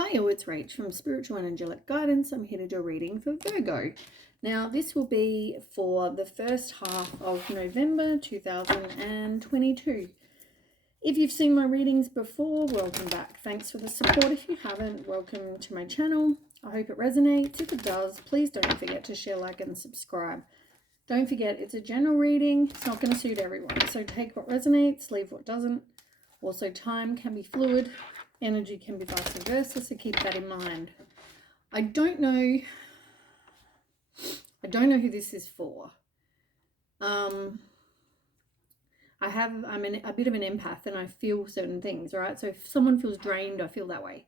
Hi, it's Rach from Spiritual and Angelic Guidance. I'm here to do a reading for Virgo. Now, this will be for the first half of November 2022. If you've seen my readings before, welcome back. Thanks for the support. If you haven't, welcome to my channel. I hope it resonates. If it does, please don't forget to share, like, and subscribe. Don't forget, it's a general reading. It's not going to suit everyone. So take what resonates, leave what doesn't. Also, time can be fluid. Energy can be vice versa, so keep that in mind. I don't know who this is for. I'm a bit of an empath and I feel certain things, right? So if someone feels drained, I feel that way.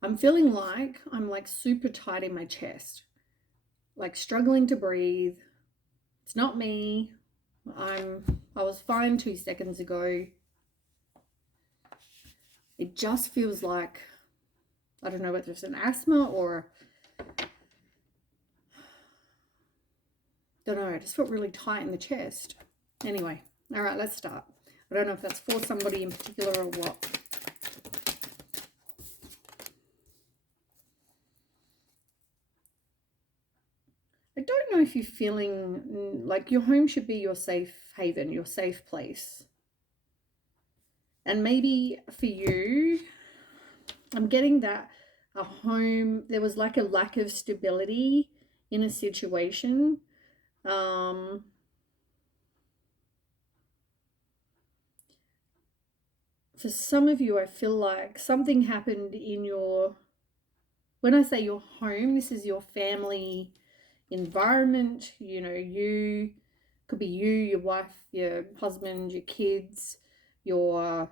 I'm feeling like I'm like super tight in my chest, like struggling to breathe. It's not me. I was fine 2 seconds ago. It just feels like, I don't know whether it's an asthma or, don't know, I just felt really tight in the chest. Anyway, all right, let's start. I don't know if that's for somebody in particular or what. I don't know if you're feeling like your home should be your safe haven, your safe place. And maybe for you, I'm getting that a home, there was like a lack of stability in a situation. For some of you, I feel like something happened in your, when I say your home, this is your family environment. You know, you could be you, your wife, your husband, your kids, your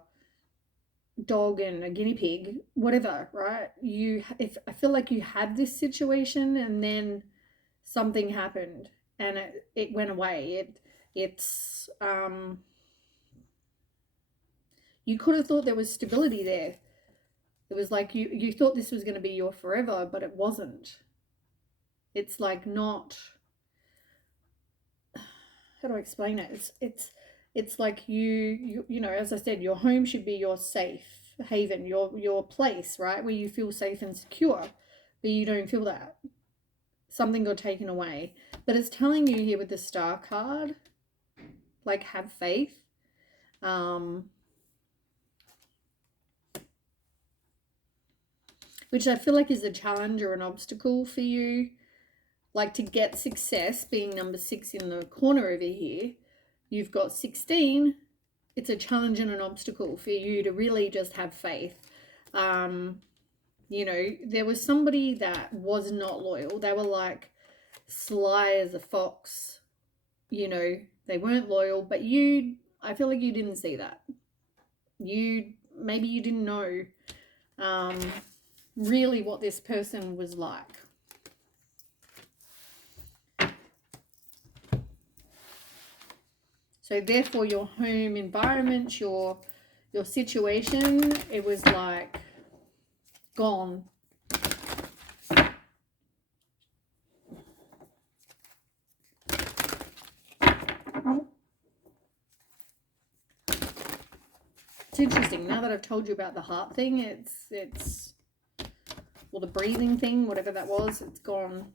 dog and a guinea pig, whatever, right? If I feel like you had this situation and then something happened and it went away. It's you could have thought there was stability there. It was like you thought this was going to be your forever, but it wasn't. It's like not, how do I explain it? It's like you know, as I said, your home should be your safe haven, your place, right, where you feel safe and secure, but you don't feel that. Something got taken away. But it's telling you here with the Star card, like, have faith. Which I feel like is a challenge or an obstacle for you. Like, to get success, being number 6 in the corner over here, you've got 16. It's a challenge and an obstacle for you to really just have faith. You know, there was somebody that was not loyal. They were like sly as a fox. You know, they weren't loyal, but I feel like you didn't see that. Maybe you didn't know really what this person was like. So therefore, your home environment, your situation, it was like gone. It's interesting. Now that I've told you about the heart thing, it's well, the breathing thing, whatever that was, it's gone.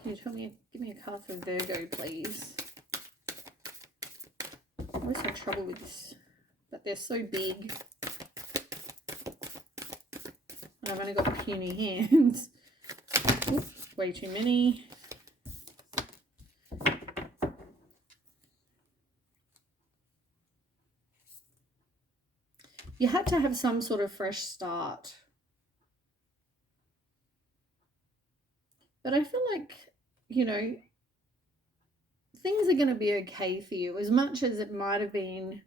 Okay, can you give me a card for Virgo, please? I always have trouble with this, but they're so big. And I've only got puny hands. Oops, way too many. You had to have some sort of fresh start. But I feel like, you know, things are going to be okay for you. As much as it might have been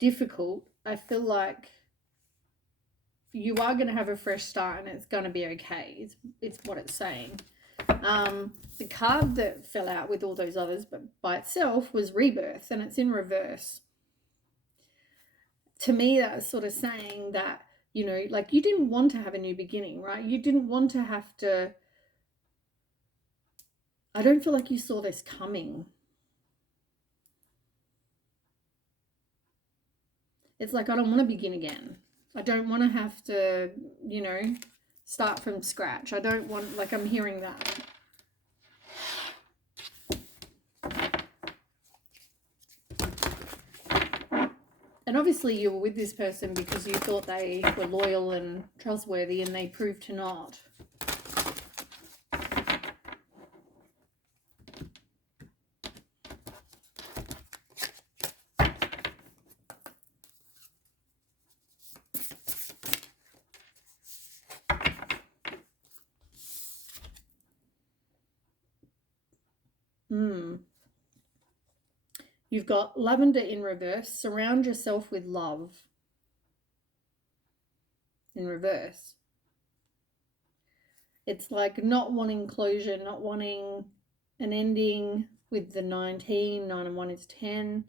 difficult, I feel like you are going to have a fresh start and it's going to be okay. It's what it's saying. The card that fell out with all those others, but by itself, was rebirth, and it's in reverse. To me, that's sort of saying that, you know, like, you didn't want to have a new beginning, right? You didn't want to have to, I don't feel like you saw this coming. It's like, I don't want to begin again. I don't want to have to, you know, start from scratch. I don't want, like, I'm hearing that. And obviously you were with this person because you thought they were loyal and trustworthy, and they proved to not. You've got lavender in reverse. Surround yourself with love in reverse. It's like not wanting closure, not wanting an ending with the 19. 9 and 1 is 10.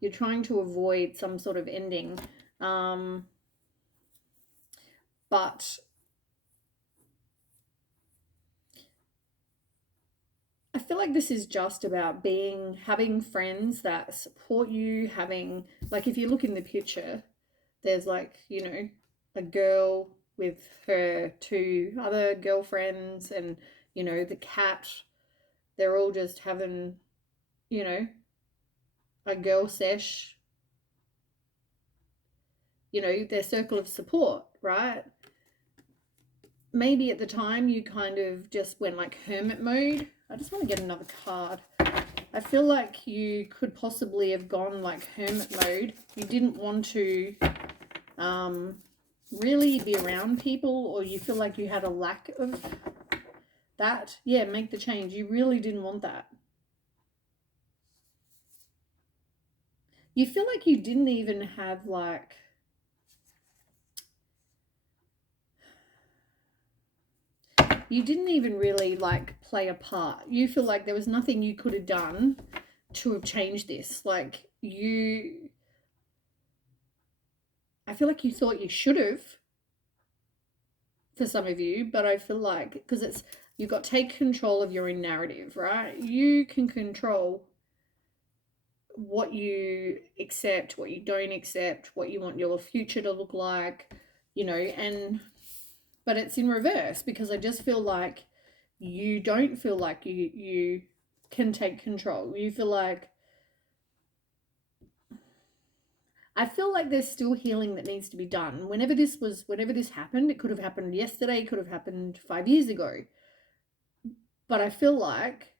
You're trying to avoid some sort of ending. But I feel like this is just about having friends that support you, having, like, if you look in the picture, there's like, you know, a girl with her 2 other girlfriends, and, you know, the cat. They're all just having, you know, a girl sesh, you know, their circle of support, right? Maybe at the time you kind of just went like hermit mode. I just want to get another card. I feel like you could possibly have gone like hermit mode. You didn't want to really be around people, or you feel like you had a lack of that. Yeah, make the change. You really didn't want that. You feel like you didn't even have like, you didn't even really like play a part. You feel like there was nothing you could have done to have changed this. Like, I feel like you thought you should have, for some of you, but I feel like, because you've got take control of your own narrative, right? You can control what you accept, what you don't accept, what you want your future to look like, you know, but it's in reverse, because I just feel like you don't feel like you can take control. You feel like, I feel like there's still healing that needs to be done. Whenever this happened, it could have happened yesterday, it could have happened 5 years ago. But I feel like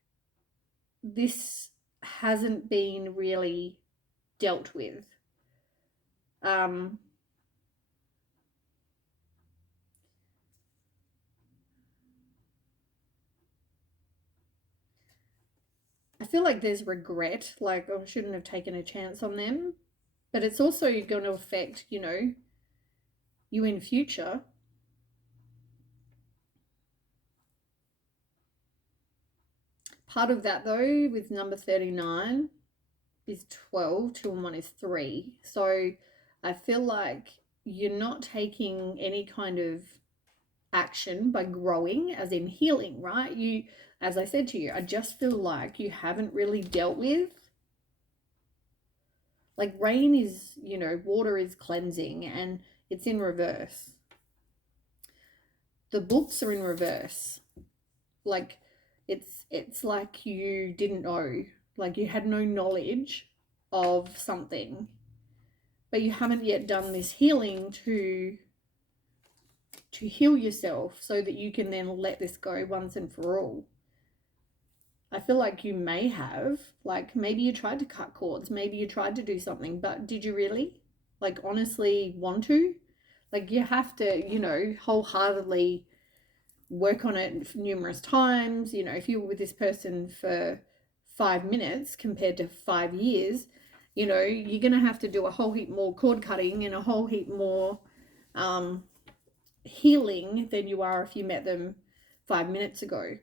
this hasn't been really dealt with. I feel like there's regret, like, I shouldn't have taken a chance on them. But it's also going to affect, you know, you in future. Part of that, though, with number 39 is 12, 2 and 1 is 3. So I feel like you're not taking any kind of action by growing, as in healing, right? You, as I said to you, I just feel like you haven't really dealt with, like, rain is, you know, water is cleansing, and it's in reverse. The books are in reverse. Like, it's like you didn't know, like you had no knowledge of something, but you haven't yet done this healing to heal yourself so that you can then let this go once and for all. I feel like you may have, like, maybe you tried to cut cords, maybe you tried to do something, but did you really, like, honestly want to? Like, you have to, you know, wholeheartedly work on it numerous times. You know, if you were with this person for 5 minutes compared to 5 years, you know, you're going to have to do a whole heap more cord cutting and a whole heap more healing than you are if you met them 5 minutes ago.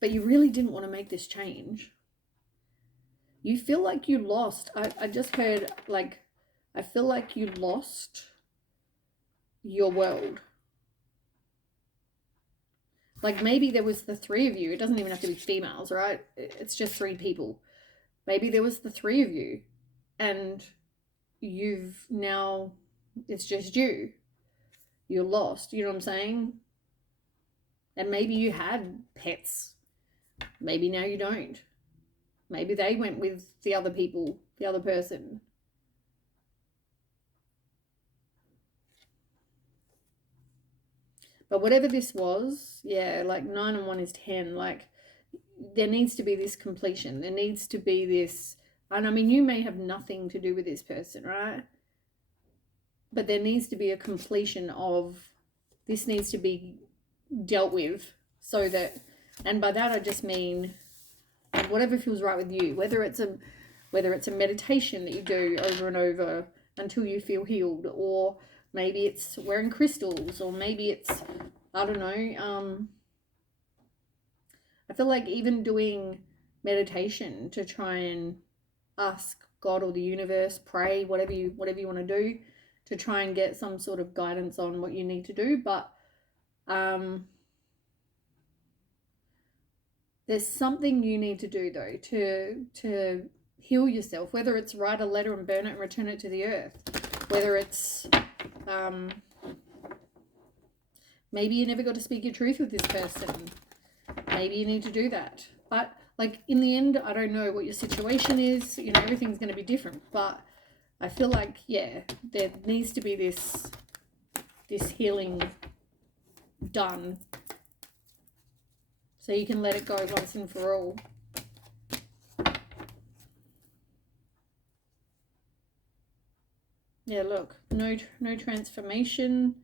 But you really didn't want to make this change. You feel like you lost. I just heard, like, I feel like you lost your world. Like, maybe there was the 3 of you. It doesn't even have to be females, right? It's just 3 people. Maybe there was the 3 of you, and you've now, it's just you. You're lost. You know what I'm saying? And maybe you had pets. Maybe now you don't. Maybe they went with the other people, the other person. But whatever this was, yeah, like 9 and 1 is 10. Like, there needs to be this completion. There needs to be this, and I mean, you may have nothing to do with this person, right? But there needs to be a completion of, this needs to be dealt with, so that, and by that I just mean whatever feels right with you, whether it's a meditation that you do over and over until you feel healed, or maybe it's wearing crystals, or maybe it's, I don't know, I feel like even doing meditation to try and ask God or the universe, pray, whatever you want to do, to try and get some sort of guidance on what you need to do. But there's something you need to do, though, to heal yourself, whether it's write a letter and burn it and return it to the earth, whether it's maybe you never got to speak your truth with this person. Maybe you need to do that. But like, in the end, I don't know what your situation is. You know, everything's going to be different. But I feel like, yeah, there needs to be this healing done, so you can let it go once and for all. Yeah, look, no transformation.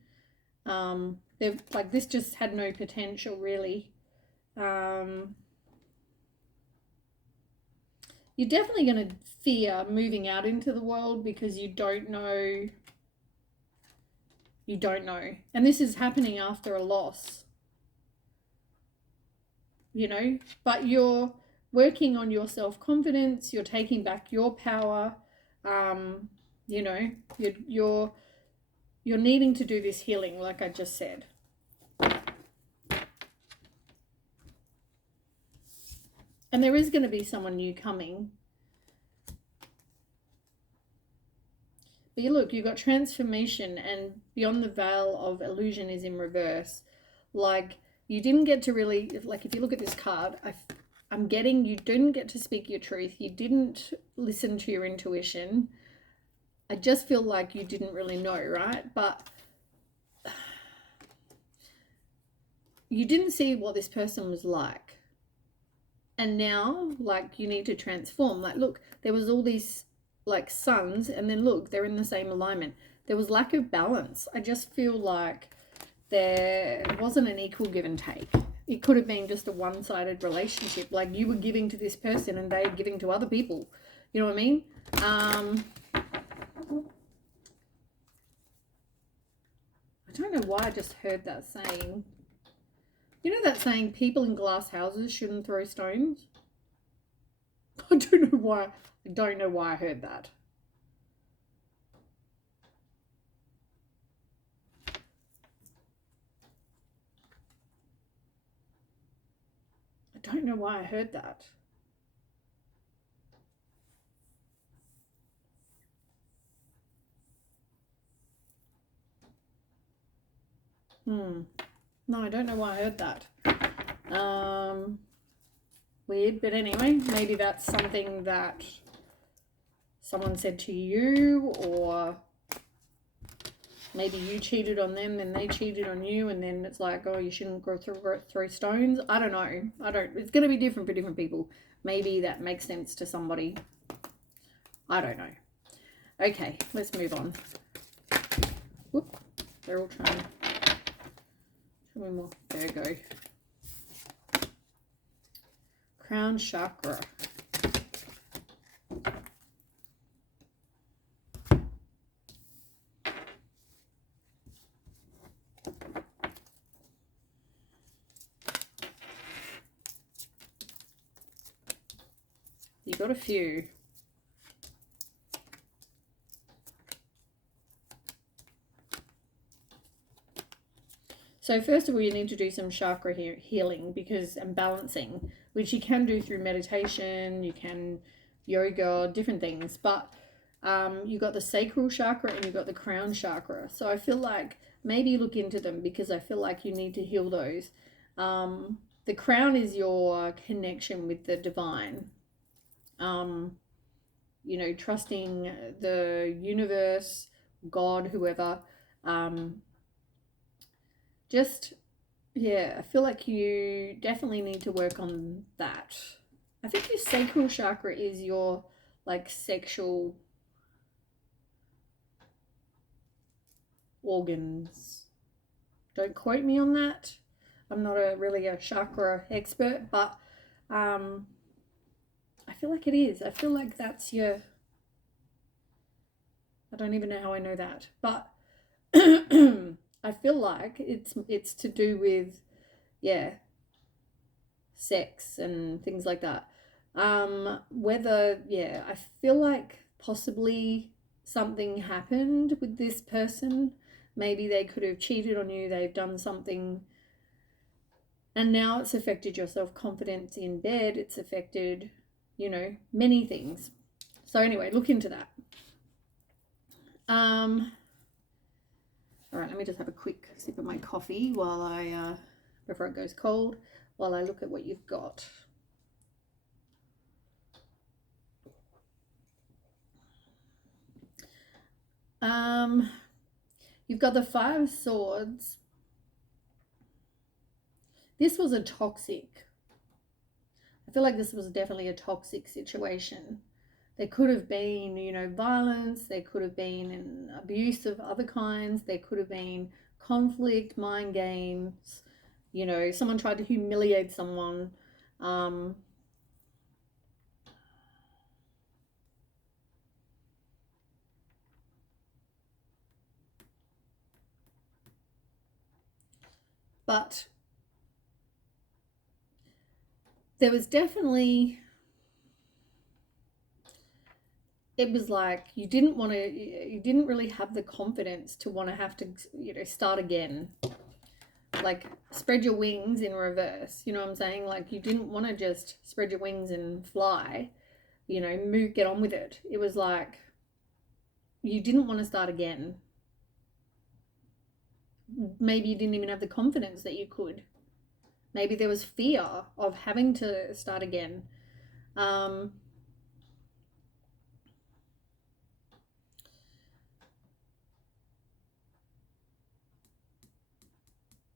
They've, like, this just had no potential, really. You're definitely going to fear moving out into the world because you don't know. And this is happening after a loss. You know, but you're working on your self-confidence, you're taking back your power, you know, you're needing to do this healing, like I just said. And there is going to be someone new coming. But you look, you've got transformation, and beyond the veil of illusion is in reverse. Like, you didn't get to really, like, if you look at this card, I'm getting, you didn't get to speak your truth. You didn't listen to your intuition. I just feel like you didn't really know, right? But you didn't see what this person was like. And now, like, you need to transform. Like, look, there was all these, like, suns, and then look, they're in the same alignment. There was lack of balance. I just feel like there wasn't an equal give and take. It could have been just a one-sided relationship. Like, you were giving to this person and they were giving to other people. You know what I mean? I don't know why I just heard that saying. You know that saying, people in glass houses shouldn't throw stones? I don't know why. I don't know why I heard that. I don't know why I heard that. No, I don't know why I heard that. Weird, but anyway, maybe that's something that someone said to you, or maybe you cheated on them and they cheated on you, and then it's like, oh, you shouldn't go through stones. I don't know. It's going to be different for different people. Maybe that makes sense to somebody. I don't know. Okay, let's move on. Whoop, they're all trying. Show me more. There we go. Crown chakra. You got a few. So first of all, you need to do some chakra healing and balancing, which you can do through meditation, you can yoga, different things. But You got the sacral chakra and you got the crown chakra. So I feel like maybe look into them, because I feel like you need to heal those. The crown is your connection with the divine. You know, trusting the universe, God, whoever. Just, yeah, I feel like you definitely need to work on that. I think your sacral chakra is your like sexual organs. Don't quote me on that. I'm not really a chakra expert, but I feel like it is. I feel like that's your, I don't even know how I know that, but I feel like it's to do with, yeah, sex and things like that. Whether, yeah, I feel like possibly something happened with this person. Maybe they could have cheated on you, they've done something, and now it's affected your self-confidence in bed, it's affected, you know, many things. So anyway, look into that. All right, let me just have a quick sip of my coffee while I before it goes cold, while I look at what you've got. You've got the 5 swords. This was a toxic, I feel like this was definitely a toxic situation. There could have been, you know, violence, there could have been an abuse of other kinds, there could have been conflict, mind games, you know, someone tried to humiliate someone. But there was definitely, it was like you didn't want to, you didn't really have the confidence to want to have to, you know, start again. Like spread your wings in reverse, you know what I'm saying? Like you didn't want to just spread your wings and fly, you know, move, get on with it. It was like you didn't want to start again. Maybe you didn't even have the confidence that you could. Maybe there was fear of having to start again.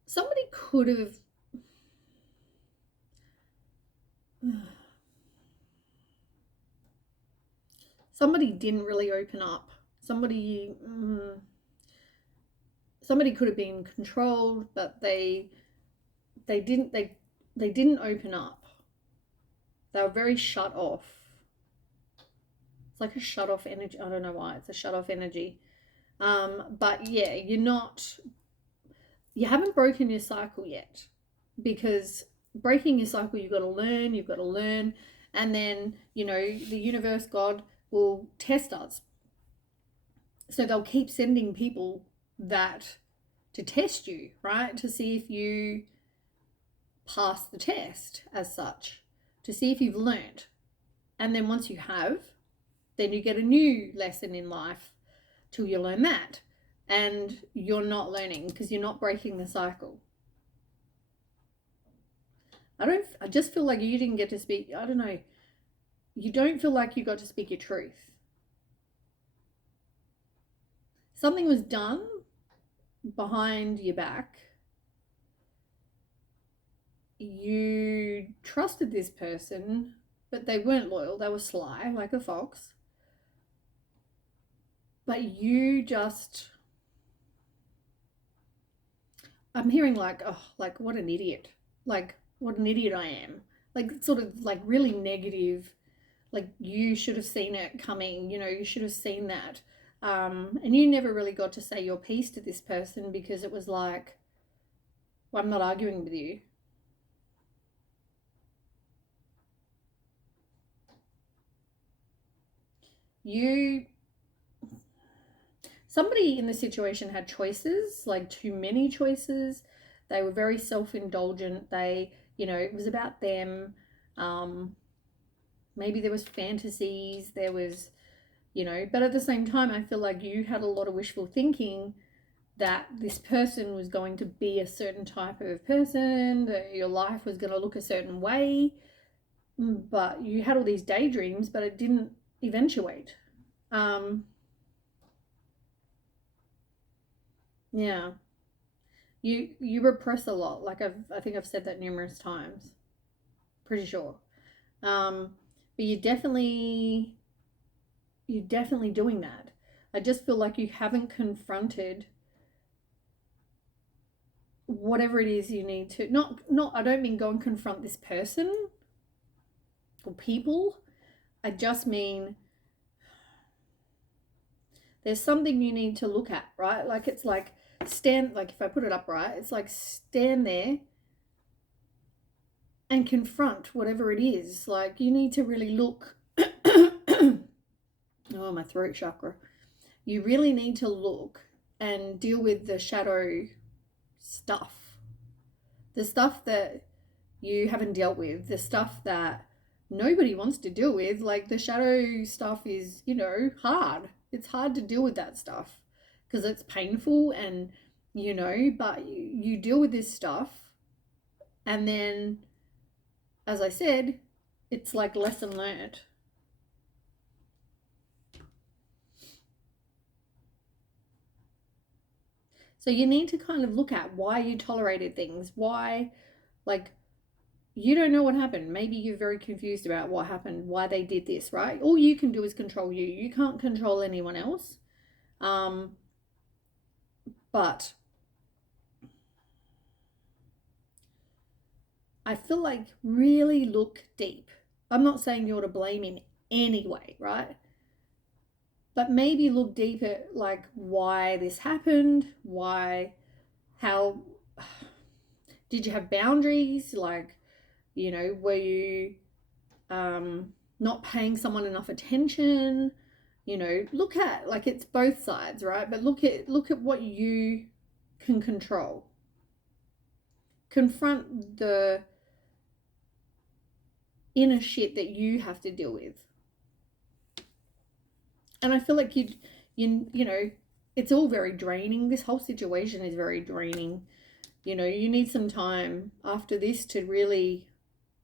Somebody could have somebody didn't really open up. Somebody could have been controlled, but they didn't open up. They were very shut off. It's like a shut off energy. I don't know why it's a shut off energy. But yeah, you haven't broken your cycle yet, because breaking your cycle, you've got to learn, and then, you know, the universe, God, will test us. So they'll keep sending people that to test you, right? To see if you pass the test as such, to see if you've learned. And then once you have, then you get a new lesson in life till you learn that. And you're not learning because you're not breaking the cycle. I just feel like you didn't get to speak, I don't know. You don't feel like you got to speak your truth. Something was done behind your back. You trusted this person, but they weren't loyal. They were sly, like a fox. But you just, I'm hearing like, oh, like what an idiot. Like, what an idiot I am. Like, sort of like really negative. Like, you should have seen it coming, you know, you should have seen that. And you never really got to say your piece to this person, because it was like, well, I'm not arguing with you. Somebody in the situation had choices, like too many choices. They were very self-indulgent. They, you know, it was about them. Maybe there was fantasies, there was, you know. But at the same time, I feel like you had a lot of wishful thinking that this person was going to be a certain type of person, that your life was going to look a certain way, but you had all these daydreams, but it didn't eventuate. Yeah, you repress a lot. Like I think I've said that numerous times. Pretty sure. But you're definitely doing that. I just feel like you haven't confronted whatever it is you need to. Not I don't mean go and confront this person or people. I just mean there's something you need to look at, right? Like it's like like if I put it up right, it's like stand there and confront whatever it is. Like you need to really look. Oh, my throat chakra. You really need to look and deal with the shadow stuff. The stuff that you haven't dealt with, the stuff that nobody wants to deal with. Like the shadow stuff is, you know, hard. It's hard to deal with that stuff because it's painful and, you know, but you deal with this stuff and then, as I said, it's like lesson learned. So you need to kind of look at why you tolerated things, why, like, you don't know what happened. Maybe you're very confused about what happened, why they did this, right? All you can do is control you. You can't control anyone else. But I feel like really look deep. I'm not saying you're to blame in any way, right? But maybe look deep at like why this happened, how did you have boundaries? Like, you know, were you not paying someone enough attention? You know, look at like it's both sides, right? But look at what you can control. Confront the inner shit that you have to deal with. And I feel like you know, it's all very draining. This whole situation is very draining. You know, you need some time after this to really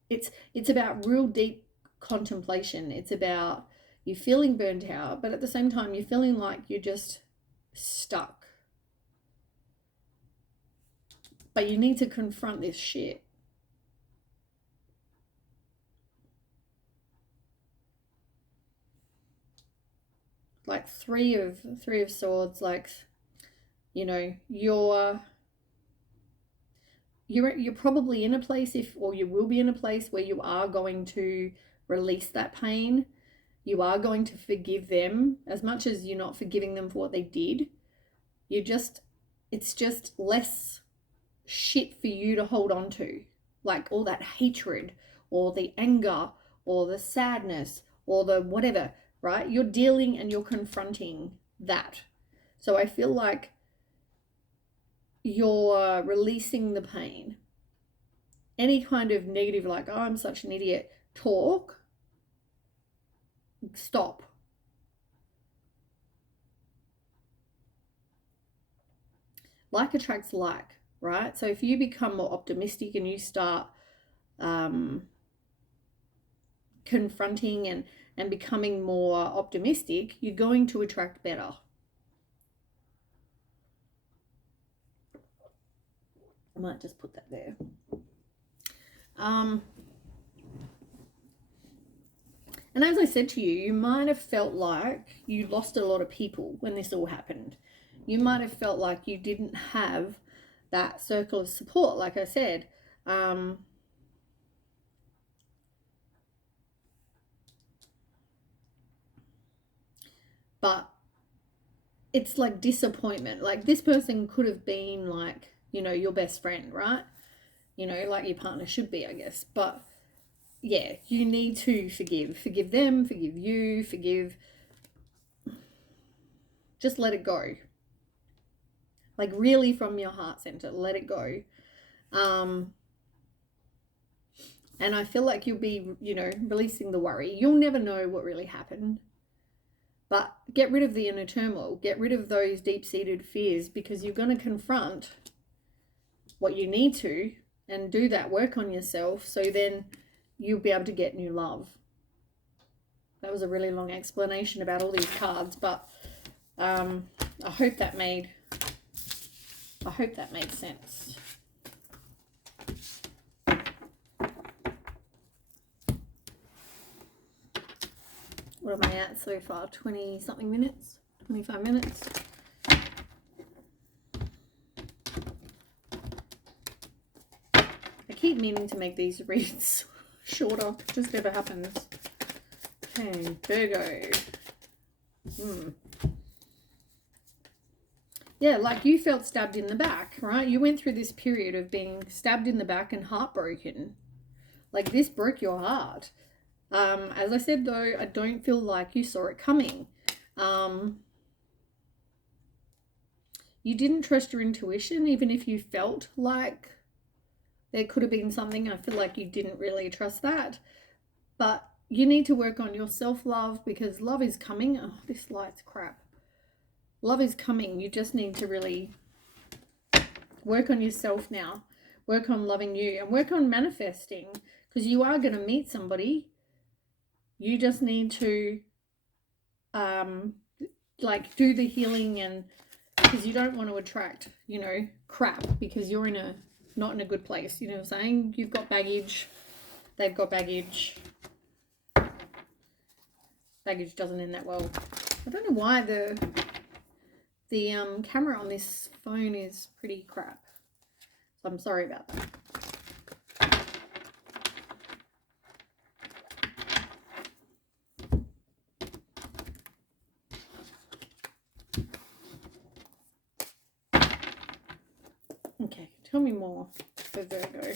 it's about real deep contemplation. It's about you feeling burnt out, but at the same time you're feeling like you're just stuck. But you need to confront this shit. Like three of swords, like, you know, you're probably in a place or you will be in a place where you are going to release that pain. You are going to forgive them as much as you're not forgiving them for what they did. It's just less shit for you to hold on to. Like all that hatred or the anger or the sadness or the whatever, right? You're dealing and you're confronting that. So I feel like you're releasing the pain. Any kind of negative, like, oh, I'm such an idiot talk, stop. Like attracts like, right? So if you become more optimistic and you start confronting and becoming more optimistic, you're going to attract better. I might just put that there. And as I said to you, you might have felt like you lost a lot of people when this all happened. You might have felt like you didn't have that circle of support, like I said. But it's like disappointment. Like this person could have been like, you know, your best friend, right? You know, like your partner should be, I guess. But yeah, you need to forgive. Forgive them, forgive you, just let it go. Like really from your heart center, let it go. And I feel like you'll be, you know, releasing the worry. You'll never know what really happened. But get rid of the inner turmoil. Get rid of those deep-seated fears, because you're going to confront what you need to and do that work on yourself, so then you'll be able to get new love. That was a really long explanation about all these cards, but I hope that made sense. What am I at so far? 20 something minutes? 25 minutes? I keep meaning to make these reads shorter, just never happens. Okay, Virgo. Yeah, like you felt stabbed in the back, right? You went through this period of being stabbed in the back and heartbroken. Like, this broke your heart. As I said, though, I don't feel like you saw it coming. You didn't trust your intuition, even if you felt like there could have been something. I feel like you didn't really trust that. But you need to work on your self-love, because love is coming. Oh, this light's crap. Love is coming. You just need to really work on yourself now. Work on loving you and work on manifesting, because you are going to meet somebody. You just need to like do the healing, and because you don't want to attract, you know, crap, because you're not in a good place. You know what I'm saying? You've got baggage. They've got baggage. Baggage doesn't end that well. I don't know why the camera on this phone is pretty crap. So I'm sorry about that. Okay, tell me more for Virgo.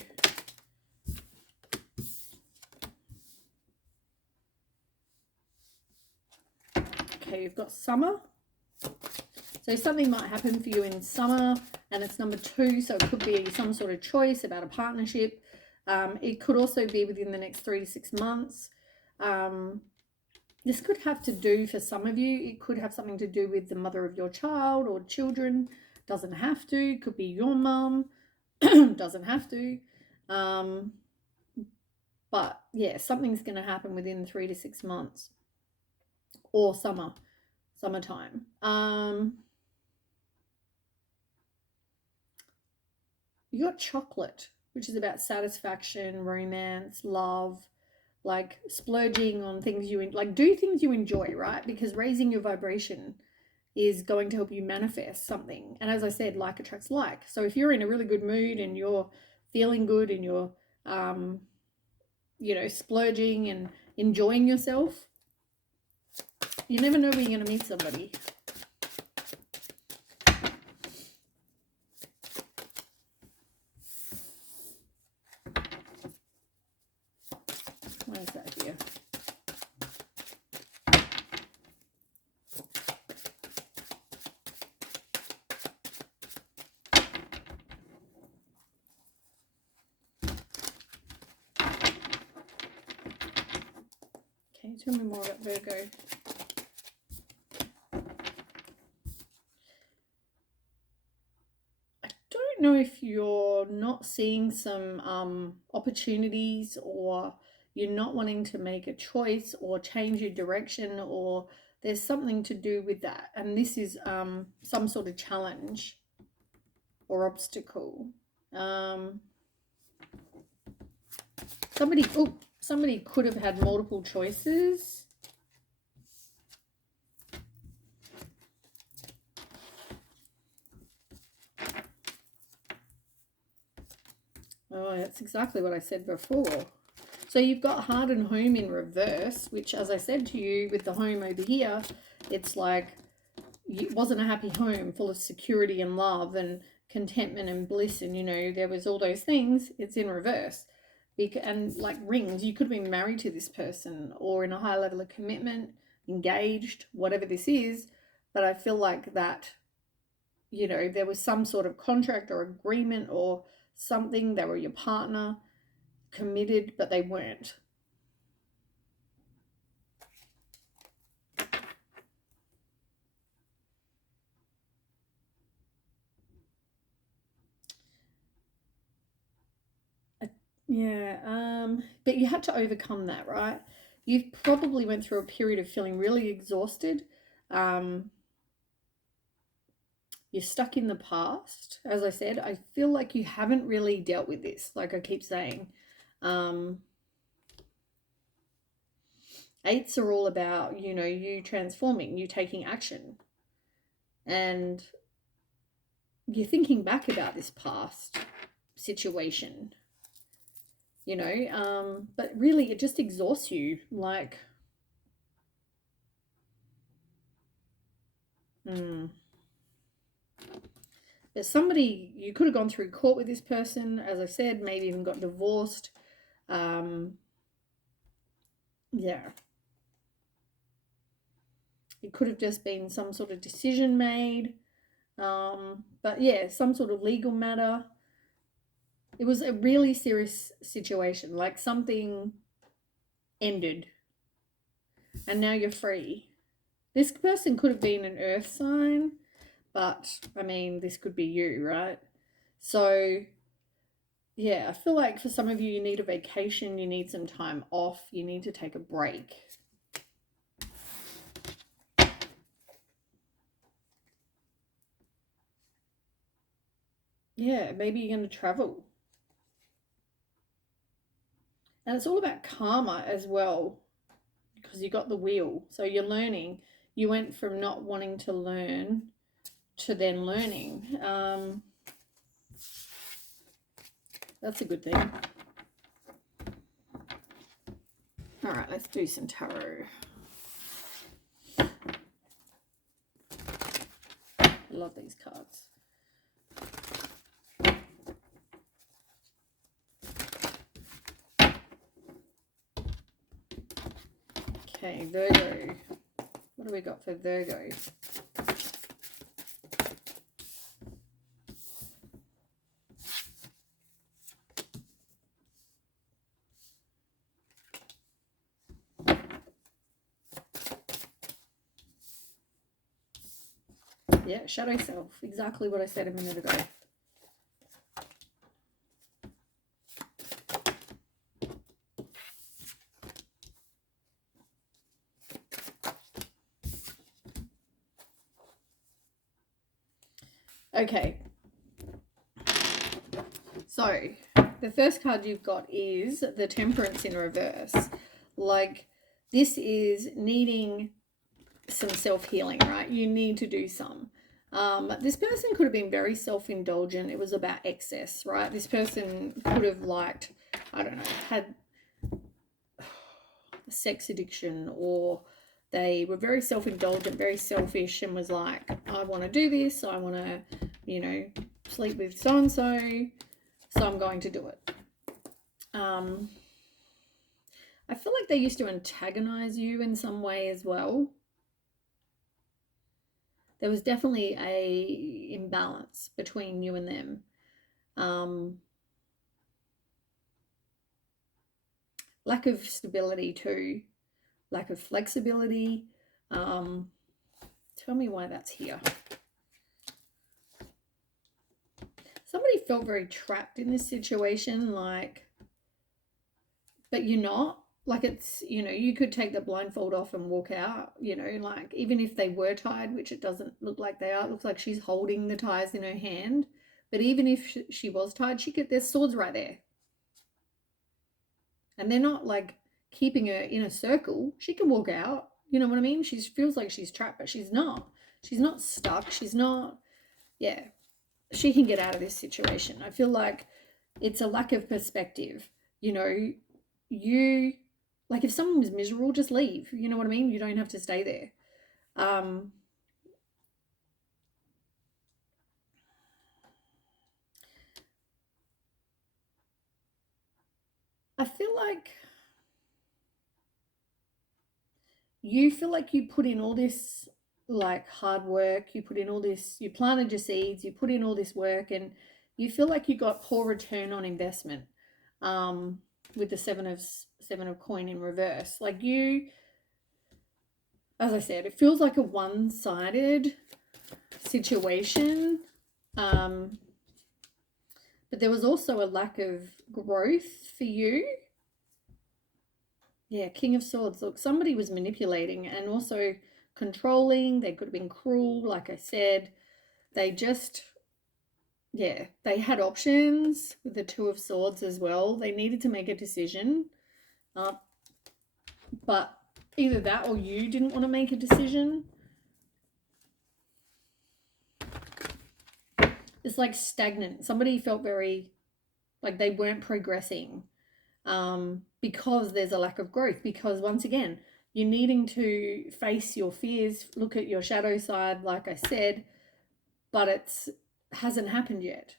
Okay, you've got summer. So something might happen for you in summer, and it's number 2, so it could be some sort of choice about a partnership. It could also be within the next 3 to 6 months. This could have to do, for some of you, it could have something to do with the mother of your child or children. Doesn't have to. It could be your mum. Doesn't have to. But yeah, something's going to happen within 3 to 6 months, or summertime. You got chocolate, which is about satisfaction, romance, love, like splurging on things you like. Do things you enjoy, right? Because raising your vibration is going to help you manifest something. And as I said, like attracts like. So if you're in a really good mood and you're feeling good and you're you know, splurging and enjoying yourself, you never know when you're going to meet somebody. What is that here? Okay, tell me more about Virgo. I don't know if you're not seeing some opportunities, or you're not wanting to make a choice or change your direction, or there's something to do with that. And this is some sort of challenge or obstacle. Somebody could have had multiple choices. Oh, that's exactly what I said before. So you've got heart and home in reverse, which, as I said to you, with the home over here, it's like it wasn't a happy home full of security and love and contentment and bliss, and, you know, there was all those things. It's in reverse. And like rings, you could have been married to this person or in a high level of commitment, engaged, whatever this is. But I feel like that, you know, there was some sort of contract or agreement or something. They were your partner, committed, but they weren't. Yeah, but you had to overcome that, right? You probably went through a period of feeling really exhausted. Um, you're stuck in the past. As I said, I feel like you haven't really dealt with this, like I keep saying. Um, Eights are all about, you transforming, you taking action. And you're thinking back about this past situation, but really it just exhausts you. Like, there's somebody, you could have gone through court with this person, as I said, maybe even got divorced. Yeah. It could have just been some sort of decision made. But yeah, some sort of legal matter. It was a really serious situation, like something ended and now you're free. This person could have been an earth sign, but I mean, this could be you, right? So, yeah, I feel like for some of you, you need a vacation, you need some time off, you need to take a break. Yeah, maybe you're going to travel. And it's all about karma as well, because you got the wheel. So you're learning. You went from not wanting to learn to then learning. That's a good thing. All right, let's do some tarot. I love these cards. Okay, Virgo. What do we got for Virgo? Yeah, shadow self. Exactly what I said a minute ago. Okay. So, the first card you've got is the Temperance in reverse. Like, this is needing some self-healing, right? You need to do some. This person could have been very self-indulgent. It was about excess, right? This person could have liked, I don't know, had a sex addiction, or they were very self-indulgent, very selfish, and was like, I want to do this, I want to, sleep with so-and-so, so I'm going to do it. I feel like they used to antagonize you in some way as well. There was definitely a imbalance between you and them. Lack of stability too, lack of flexibility. Tell me why that's here. Somebody felt very trapped in this situation, like, but you're not. Like, it's, you could take the blindfold off and walk out, like, even if they were tied, which it doesn't look like they are. It looks like she's holding the ties in her hand. But even if she was tied, there's swords right there. And they're not like keeping her in a circle. She can walk out. You know what I mean? She feels like she's trapped, but she's not. She's not stuck. She's not, yeah. She can get out of this situation. I feel like it's a lack of perspective. You, like, if someone was miserable, just leave. You know what I mean? You don't have to stay there. I feel like you put in all this, like, hard work, you put in all this, you planted your seeds, you put in all this work, and you feel like you got poor return on investment. With the seven of coin in reverse, like, you, as I said, it feels like a one-sided situation. But But there was also a lack of growth for you. Yeah, King of Swords. Look, somebody was manipulating and also controlling. They could have been cruel, like I said. They just, yeah, they had options with the Two of Swords as well. They needed to make a decision. But either that or you didn't want to make a decision. It's like stagnant. Somebody felt very like they weren't progressing because there's a lack of growth. Because once again, you're needing to face your fears, look at your shadow side, like I said, but it's hasn't happened yet.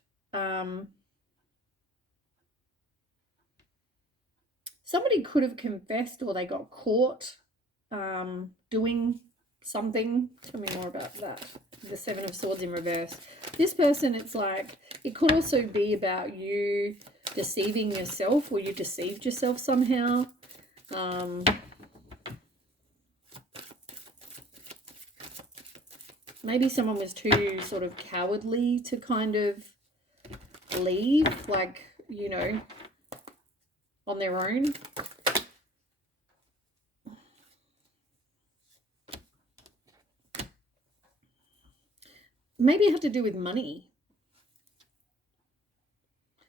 Somebody could have confessed or they got caught doing something. Tell me more about that. The Seven of Swords in reverse. This person, it's like, it could also be about you deceiving yourself, or you deceived yourself somehow. Maybe someone was too sort of cowardly to kind of leave, like, you know, on their own. Maybe it had to do with money,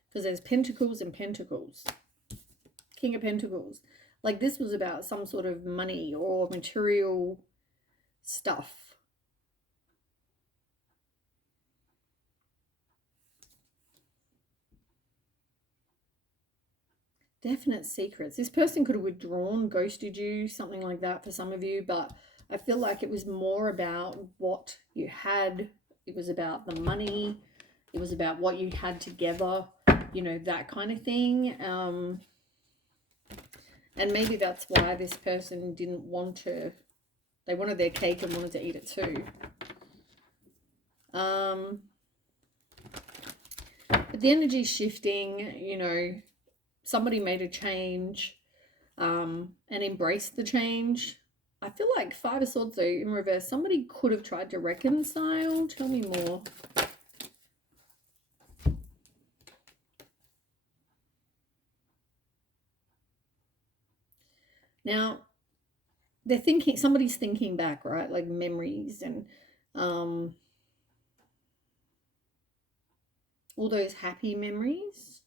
because there's pentacles and pentacles. King of Pentacles. Like this was about some sort of money or material stuff. Definite secrets. This person could have withdrawn, ghosted you, something like that for some of you, but I feel like it was more about what you had. It was about the money. It was about what you had together, you know, that kind of thing. And maybe that's why this person didn't want to, they wanted their cake and wanted to eat it too. But the energy's shifting, you know, somebody made a change and embraced the change. I feel like Five of Swords, though, in reverse, somebody could have tried to reconcile. Tell me more. Now, they're thinking, somebody's thinking back, right? Like memories and all those happy memories.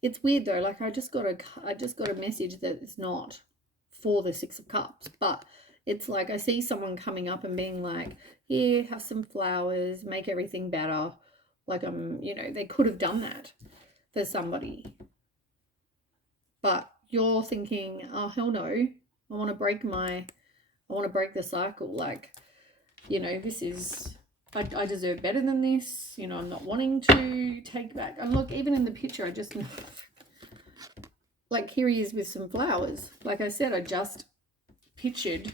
It's weird though, like I just got a message that it's not for the Six of Cups, but it's like I see someone coming up and being like, here, have some flowers, make everything better. Like you know, they could have done that for somebody. But you're thinking, oh hell no, I want to break the cycle. Like, you know, this is, I deserve better than this. You know, I'm not wanting to take back. And look, even in the picture, I just, like here he is with some flowers. Like I said, I just pictured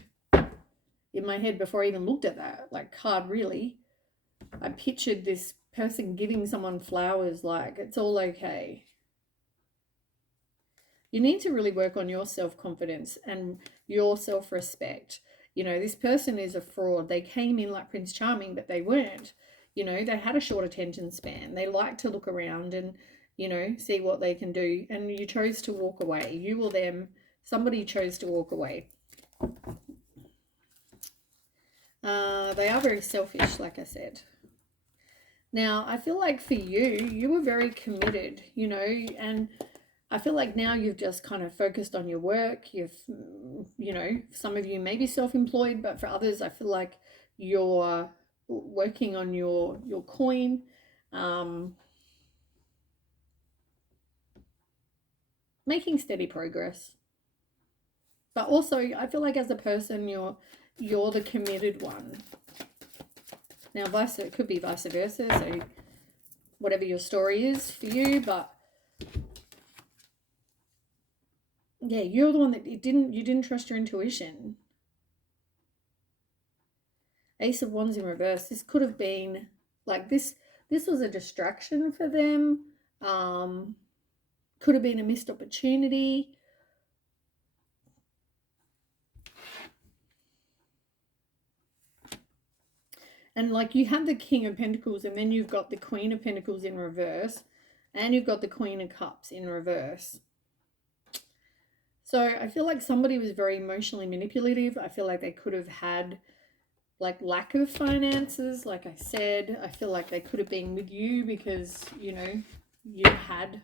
in my head before I even looked at that, like card really. I pictured this person giving someone flowers, like it's all okay. You need to really work on your self-confidence and your self-respect. You know, this person is a fraud. They came in like Prince Charming, but they weren't. You know, they had a short attention span. They like to look around and, you know, see what they can do. And you chose to walk away. You or them, somebody chose to walk away. They are very selfish, like I said. Now, I feel like for you, you were very committed, you know, and I feel like now you've just kind of focused on your work. You've, you know, some of you may be self-employed, but for others, I feel like you're working on your coin. Making steady progress. But also, I feel like as a person, you're the committed one. Now, it could be vice versa. So, whatever your story is for you, but yeah, you're the one that you didn't trust your intuition. Ace of Wands in reverse. This could have been like this was a distraction for them. Could have been a missed opportunity. And like you have the King of Pentacles, and then you've got the Queen of Pentacles in reverse, and you've got the Queen of Cups in reverse. So I feel like somebody was very emotionally manipulative. I feel like they could have had like lack of finances. Like I said, I feel like they could have been with you because, you know, you had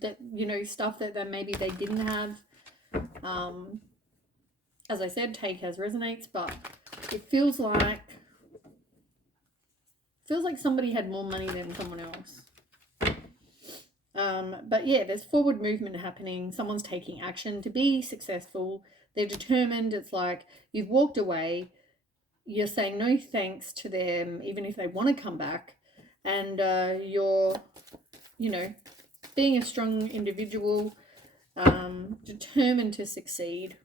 that, you know, stuff that maybe they didn't have. As I said, take as resonates, but it feels like somebody had more money than someone else. But yeah, there's forward movement happening. Someone's taking action to be successful. They're determined. It's like you've walked away. You're saying no thanks to them, even if they want to come back. And you're, you know, being a strong individual, determined to succeed,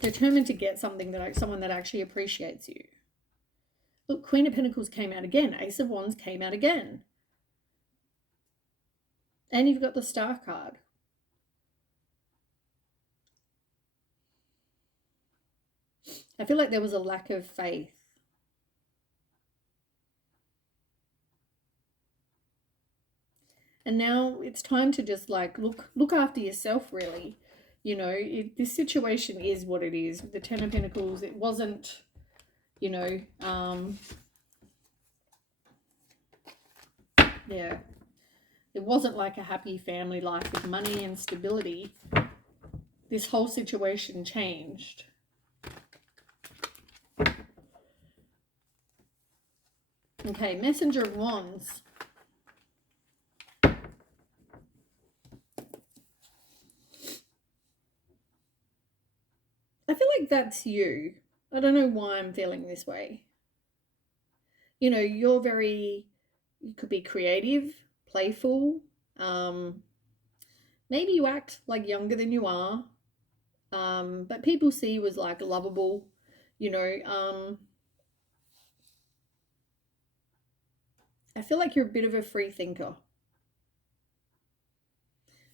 determined to get something that someone that actually appreciates you. Look, Queen of Pentacles came out again. Ace of Wands came out again. And you've got the Star card. I feel like there was a lack of faith. And now it's time to just like look after yourself, really. You know, this situation is what it is. The Ten of Pentacles, it wasn't, you know, yeah. It wasn't like a happy family life with money and stability. This whole situation changed. Okay, Messenger of Wands. I feel like that's you. I don't know why I'm feeling this way. You know, you could be creative, playful. Maybe you act like younger than you are. But people see you as like lovable, you know. I feel like you're a bit of a free thinker.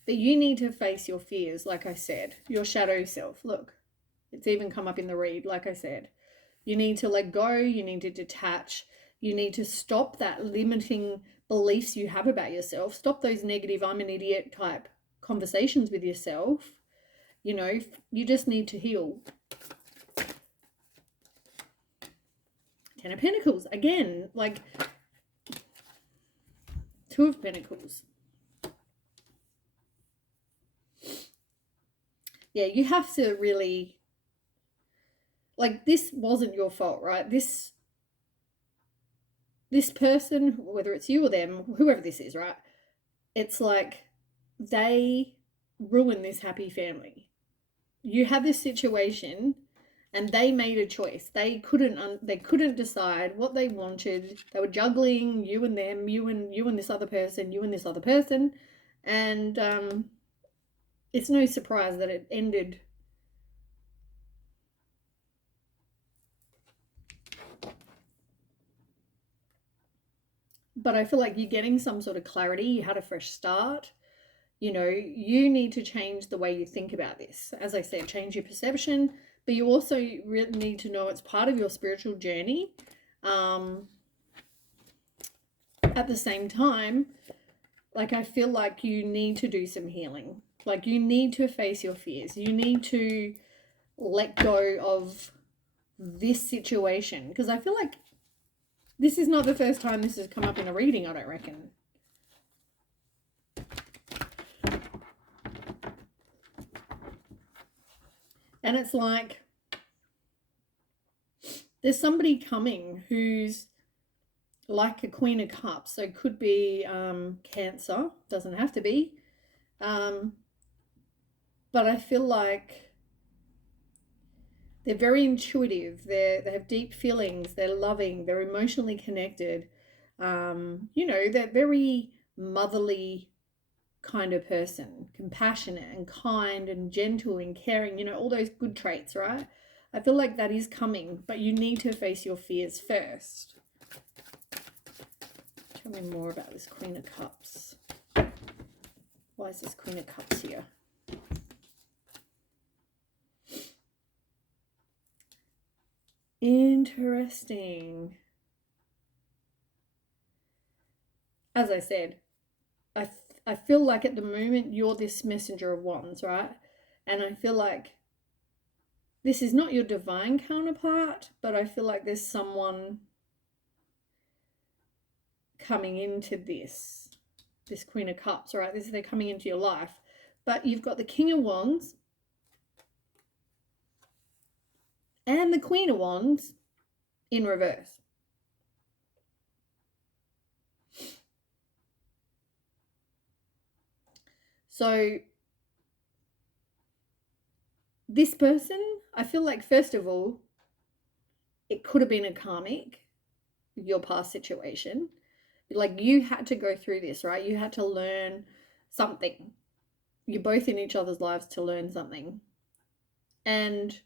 But you need to face your fears, like I said, your shadow self. Look, it's even come up in the read, like I said. You need to let go, you need to detach, you need to stop that limiting beliefs you have about yourself. Stop those negative, I'm an idiot type conversations with yourself. You know, you just need to heal. Ten of Pentacles, again, like Two of Pentacles. Yeah, you have to really, like, this wasn't your fault, right? This person, whether it's you or them, whoever this is, right? It's like they ruined this happy family. You had this situation and they made a choice. They couldn't decide what they wanted. They were juggling you and them, you and this other person, you and this other person. And it's no surprise that it ended. But I feel like you're getting some sort of clarity. You had a fresh start. You know, you need to change the way you think about this. As I said, change your perception, but you also really need to know it's part of your spiritual journey. At the same time, like, I feel like you need to do some healing. Like, you need to face your fears. You need to let go of this situation. Because I feel like this is not the first time this has come up in a reading, I don't reckon. And it's like there's somebody coming who's like a Queen of Cups. So it could be Cancer. Doesn't have to be. But I feel like they're very intuitive. They have deep feelings. They're loving. They're emotionally connected. You know, they're very motherly kind of person, compassionate and kind and gentle and caring, you know, all those good traits, right? I feel like that is coming, but you need to face your fears first. Tell me more about this Queen of Cups. Why is this Queen of Cups here? Interesting. As I said, I feel like at the moment you're this messenger of wands, right? And I feel like this is not your divine counterpart, but I feel like there's someone coming into this Queen of Cups, right? They're coming into your life. But you've got the King of Wands and the Queen of Wands in reverse. So this person, I feel like, first of all, it could have been a karmic, your past situation. Like, you had to go through this, right? You had to learn something. You're both in each other's lives to learn something. And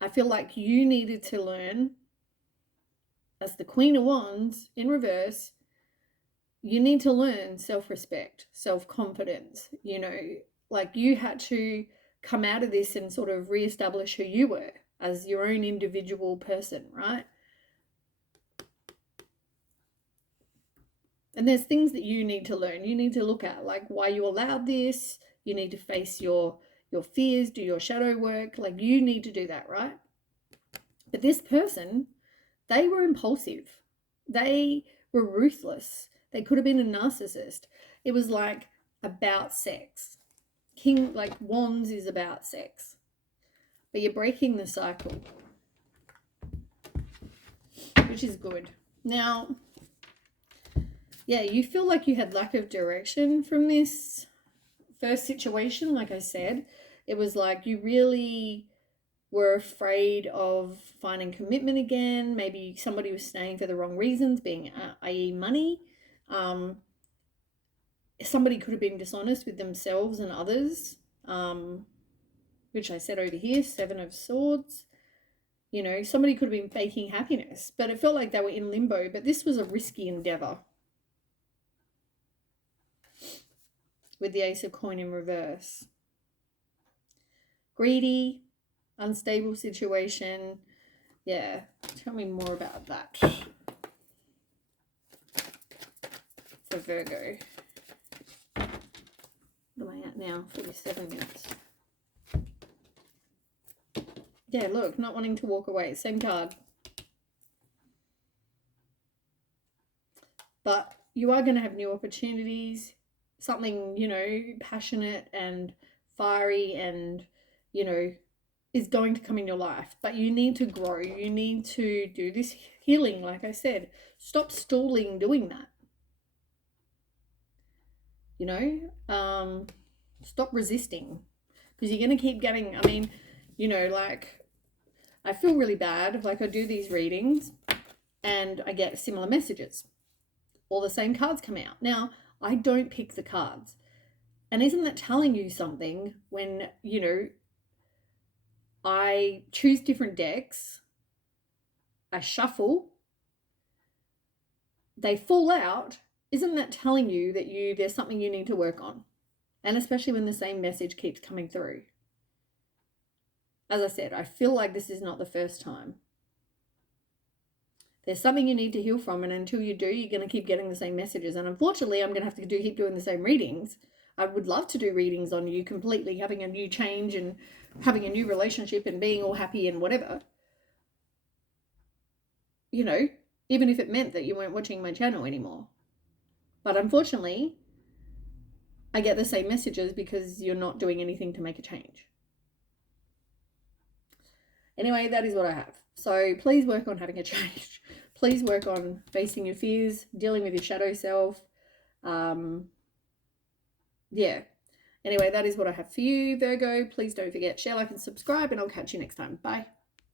I feel like you needed to learn, as the Queen of Wands in reverse, you need to learn self-respect, self-confidence, like you had to come out of this and sort of reestablish who you were as your own individual person, right? And there's things that you need to learn. You need to look at, like, why you allowed this. You need to face your fears, do your shadow work. Like, you need to do that, right? But this person, they were impulsive. They were ruthless. They could have been a narcissist. It was like about sex. King, like, Wands is about sex. But you're breaking the cycle, which is good. Now, yeah, you feel like you had lack of direction from this first situation. Like I said, it was like you really were afraid of finding commitment again. Maybe somebody was staying for the wrong reasons, being i.e. money. Somebody could have been dishonest with themselves and others, which I said over here, 7 of Swords. Somebody could have been faking happiness, but it felt like they were in limbo. But this was a risky endeavor with the Ace of Coin in reverse. Greedy, unstable situation. Yeah, tell me more about that for Virgo. What am I at now? 47 minutes. Yeah, look, not wanting to walk away. Same card. But you are going to have new opportunities. Something, passionate and fiery and, is going to come in your life. But you need to grow. You need to do this healing, like I said. Stop stalling doing that. Stop resisting. Because you're going to keep getting, I feel really bad. Like, I do these readings and I get similar messages. All the same cards come out. Now, I don't pick the cards. And isn't that telling you something when, I choose different decks, I shuffle, they fall out? Isn't that telling you that there's something you need to work on? And especially when the same message keeps coming through. As I said, I feel like this is not the first time. There's something you need to heal from, and until you do, you're going to keep getting the same messages. And unfortunately, I'm going to have to keep doing the same readings. I would love to do readings on you completely having a new change and having a new relationship and being all happy and whatever. Even if it meant that you weren't watching my channel anymore. But unfortunately, I get the same messages because you're not doing anything to make a change. Anyway, that is what I have. So please work on having a change. Please work on facing your fears, dealing with your shadow self. Yeah. Anyway, that is what I have for you, Virgo. Please don't forget, share, like, and subscribe, and I'll catch you next time. Bye.